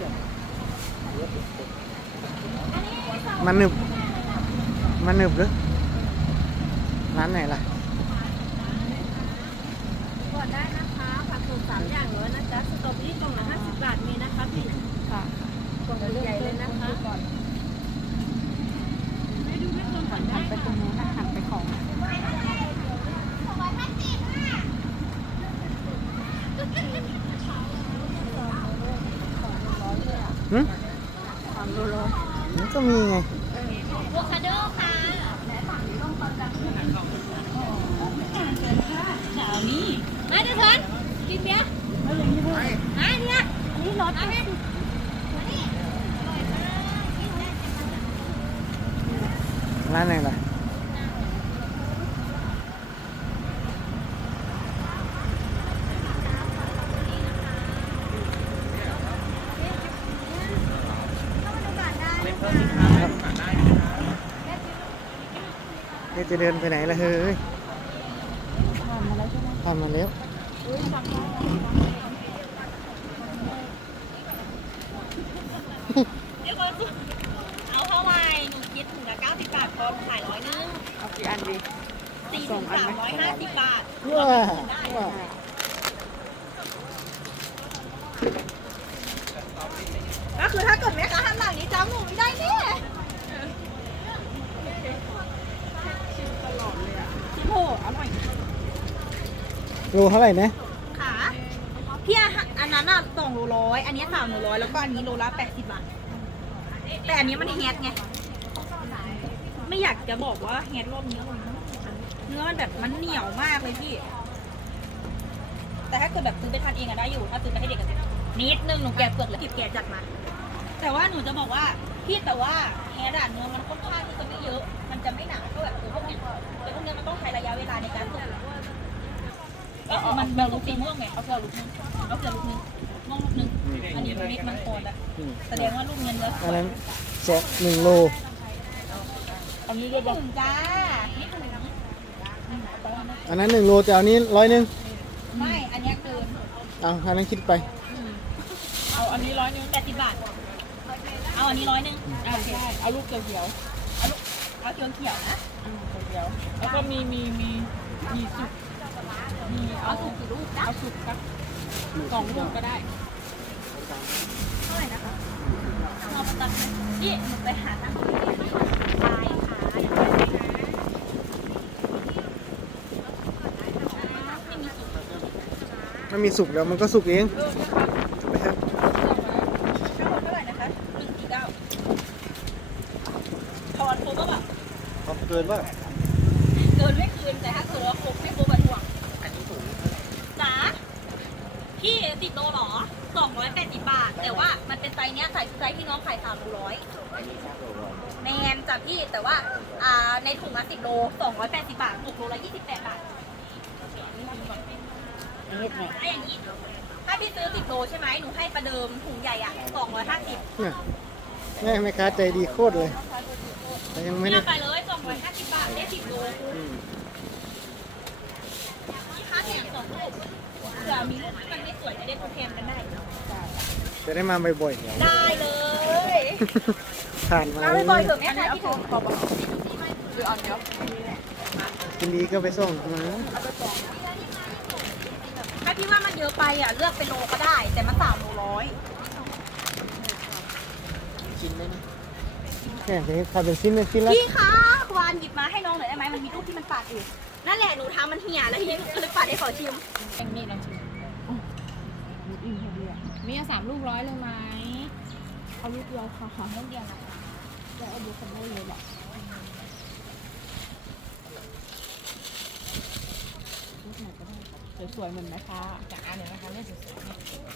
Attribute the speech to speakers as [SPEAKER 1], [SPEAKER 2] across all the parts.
[SPEAKER 1] มันหนึบหรือร้านไหนล่ะ
[SPEAKER 2] กดได้นะคะผักสด3 อย่างเลยนะจ๊ะสตรอเบอรี่กล่องละ50 บาทมีนะคะพี่ค่ะกล่องใหญ่เลยนะคะไม่ดูไม่คนหันไปตรงนู้นนะหันไปของ
[SPEAKER 1] หืม
[SPEAKER 2] 3 โลร้อย
[SPEAKER 1] มันก็มีไง
[SPEAKER 2] อะโวคาโดค่ะสาวนี่มาเดี๋ยวเถินกินเบียร์มาเนี่ยนี่รถมาเนี่ย
[SPEAKER 1] ร้านไหนล่ะนี่จะเดินไปไหนล่ะเฮ้ยผ่านมาแล้ว
[SPEAKER 2] เดี๋ยวก่อนเอาเท่าไหร่หนูคิดถึงละ90 บาทพอขาย100นึง
[SPEAKER 3] เอากี่อันดี
[SPEAKER 2] 4 ถึง 350 บาท
[SPEAKER 1] ว้าว้า
[SPEAKER 2] ก็คือถ้าเกิดแม่ค้าทำหลังนี้จ้าหนูไม่ได้แน่โอ้อร่อย
[SPEAKER 1] โลเท่าไหร่นะ
[SPEAKER 2] ขาพี่อันนั้นอ่ะ2 โลร้อยอันนี้3 โลร้อยแล้วก็อันนี้โลละ80 บาท แต่อันนี้มันแฮทไง ไม่อยากจะบอกว่าแฮทรอบนี้อร่อยมากเนื้อมันแบบมันเหนียวมากเลยพี่ แต่ถ้าเกิดแบบซื้อไปทานเองอะได้อยู่ ถ้าซื้อไปให้เด็กกันนิดนึงหนูแกะเปลือกแล้วแกะจัดมา แต่ว่าหนูจะบอกว่าพี่แต่ว่าแฮดอะเนื้อมันค่อนข้างที่จะไม่เยอะ มันจะไม่หนาเท่าแบบพวกเนี้ยแต่พวกเนี้ยมันต้องใช้ระยะเวลาในการสุกก็คือมันสุกสีม่วงไงเอาเกลือลูกนึงเอาเกลือลูกนึงม่วงลูกนึงอันนี้เม็ดมันโคนอะแสดงว่าลูกเงินเนื้อส
[SPEAKER 1] อัน
[SPEAKER 2] วย
[SPEAKER 1] นั้น1 โล
[SPEAKER 2] อันนี้ด้วยถึงจ้าไม่ถึง
[SPEAKER 1] อันนั้น1 โลแต่อันนี้100
[SPEAKER 2] ไม่ อันนี้เกิน
[SPEAKER 1] เอาอันนั้นคิดไป
[SPEAKER 3] เอาอันนี้100นึง
[SPEAKER 2] 80 บาท เอาอันนี้100นึง
[SPEAKER 3] อ่าใช่เอาลูกเขียว
[SPEAKER 2] เอาเขียวเขียวๆนะ
[SPEAKER 3] เขียวแล้วก็มีสุกมีเอา
[SPEAKER 2] เอาสุกกี่ลูกนะ
[SPEAKER 3] เอาสุกสัก2 ลูกก็ได้
[SPEAKER 2] เท่าไหร่นะคะเอามาตัดนี่หนูไปหาตังค์ตายค่ะไม่มีสุก
[SPEAKER 1] มันมีสุกแล้วมันก็สุกเองถูกไหมครับ
[SPEAKER 2] ทั้งหมดเท่าไหร่นะคะ149ถอนโคก็แบบ
[SPEAKER 1] เกินว่า
[SPEAKER 2] เกินไม่คืนแต่ถ้าเกิดว่าครบไม่ครบอะทวงจ๋าพี่10 โลเหรอ280 บาท แต่ว่ามันเป็นไซส์เนี้ยไซส์ที่น้องขาย3 โลร้อยแมนจ้ะพี่แต่ว่าในถุงละ10 โล280 บาท6 โลละ28 บาทถ้าอย่างนี้ถ้าพี่ซื้อ10 โลใช่ไหมหนูให้ประเดิมถุงใหญ่อ่ะ250
[SPEAKER 1] เนี่ยแม่ค้าใจดีโคตรเลยแต่ยังไม่ได้
[SPEAKER 2] เนี่ยไปเลย250 บาทได้10 โล นี่ค่าแถม2 ลูกเผื่อมีลูกที่มันไม่สวยจะได้ทดแทนกันได้
[SPEAKER 1] จะได้มาบ่อย
[SPEAKER 2] ได้เลย
[SPEAKER 1] ๆผ่านมา
[SPEAKER 2] มาบ่อยๆเถอะแม่ค้าที่ถึง
[SPEAKER 3] หรือเอาเดียว
[SPEAKER 1] กินดีก็ไปส่งมา
[SPEAKER 2] ถ้าพี่ว่ามันเยอะไปอ่ะเลือกเป็นโลก็ได้ แต่มัน3 โลร้อย
[SPEAKER 1] กินได้ไหมแค่นี้ทำเป็นชิ้นแล้ว
[SPEAKER 2] พี่คะควานหยิบมาให้น้องหน่อยได้ไหมมันมีลูกที่มันปาดอยู่นั่นแหละหนูทำมันเหี่ยแล้วทีนี้หนูก็เลยปาดให้ขอชิม
[SPEAKER 3] แองนี่ลองชิมอิ่มพอดีอ่ะมี3 ลูก100เลยไหมเอาลูกเดียวค่ะลูกเดียวนะจะเอาดูคนได้เลยแบบลูกไหนก็ได้สวยๆเหมือนไหมคะจากอันหนึ่งนะคะเลือกสวยๆ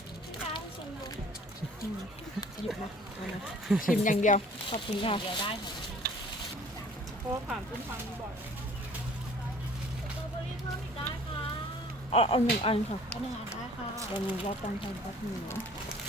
[SPEAKER 3] หยิบมาชิมอย่างเดียวขอบคุณค่ะเดียวได้ค่ะเพราะว่าผ่านต้นทางนี้บ่อย
[SPEAKER 2] สตรอเบอรี่เพิ่มอีกได้ค่ะ
[SPEAKER 3] เอา1 อันค่ะ
[SPEAKER 2] เอา1 อันได้ค่ะ
[SPEAKER 3] วันนี้เราตั้งใจแป๊บนึงนะ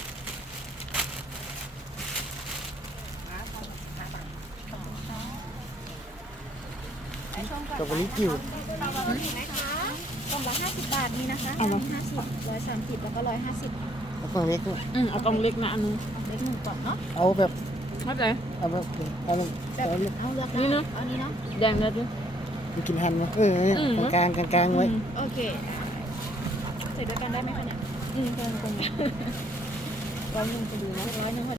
[SPEAKER 1] กับวันนี้กิ่ว
[SPEAKER 2] สตรอเบอรี่ไหมคะกล่องละ50 บาทมีนะคะ
[SPEAKER 3] เอามา
[SPEAKER 2] 50 130แล้วก็150
[SPEAKER 1] เอากล่องเล็ก
[SPEAKER 3] เอากล่องเล็กนะอันนึง
[SPEAKER 2] เล็กหนึ่งก่อนเนาะ
[SPEAKER 1] เอาแบบ
[SPEAKER 3] ไม่เป็นไร
[SPEAKER 1] เอาแบบเอาแบบเอาเล็ก
[SPEAKER 2] เอาเลือก
[SPEAKER 3] นี่เนอะ
[SPEAKER 2] อันนี้เนาะ
[SPEAKER 3] แดงเลยดิ
[SPEAKER 1] มันกินหันเนาะ
[SPEAKER 3] อืม
[SPEAKER 1] กลางกลางไว้
[SPEAKER 2] โอเคใส่ด้วยกันได้ไหมคะเนี่ย
[SPEAKER 3] แดงตรงนี้ร้อยหนึ่งจะดูนะ
[SPEAKER 2] 100 พอ